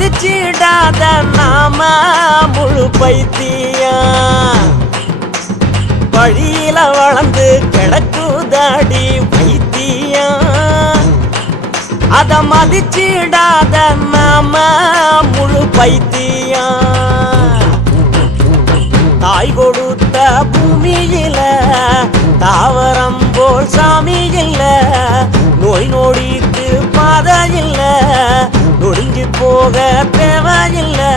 மதிச்சிடாத நாம முழு பைத்தியம். வழியில வளர்ந்து கிடக்குதாடி வைத்தியம். அத மதிச்சிடாத நாம முழு பைத்தியம். தாய் கொடுத்த பூமியில தாவரம் போல் சாமி இல்ல. நோய் நொடிக்கு பாதை இல்ல. நொடிஞ்சு போக தேவையில்லை.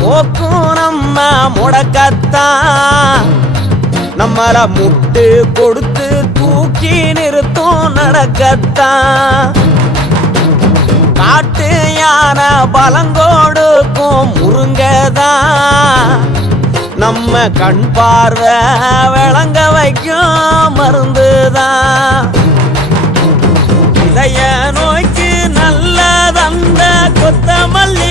போக்கும் நம்ம முடக்கத்தான். நம்மள முட்டு கொடுத்து தூக்கி நிறுத்தும் நடக்கத்தான். காட்டு யானை பலங்கோடுக்கும் முருங்கதான். நம்ம கண் பார்வை விளங்க வைக்கும் மருந்துதான். இதய நோய்க்கு நல்லதந்த கொத்தமல்லி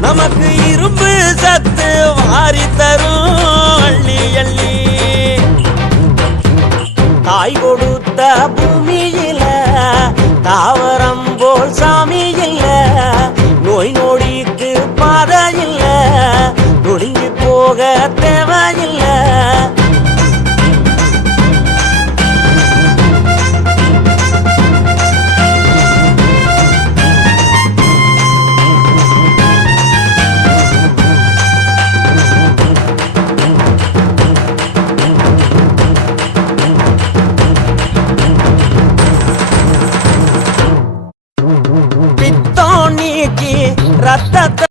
நமக்கு இரும்பு சத்து வாரி தரும் அள்ளி அள்ளி. தாய் கொடுத்த பூமியில தாவரம் போல் சாமி இல்ல. நோய் நொடிக்கு பாதை இல்ல. நொடிஞ்சு போக தேவையில்லை. ரத்தத்தை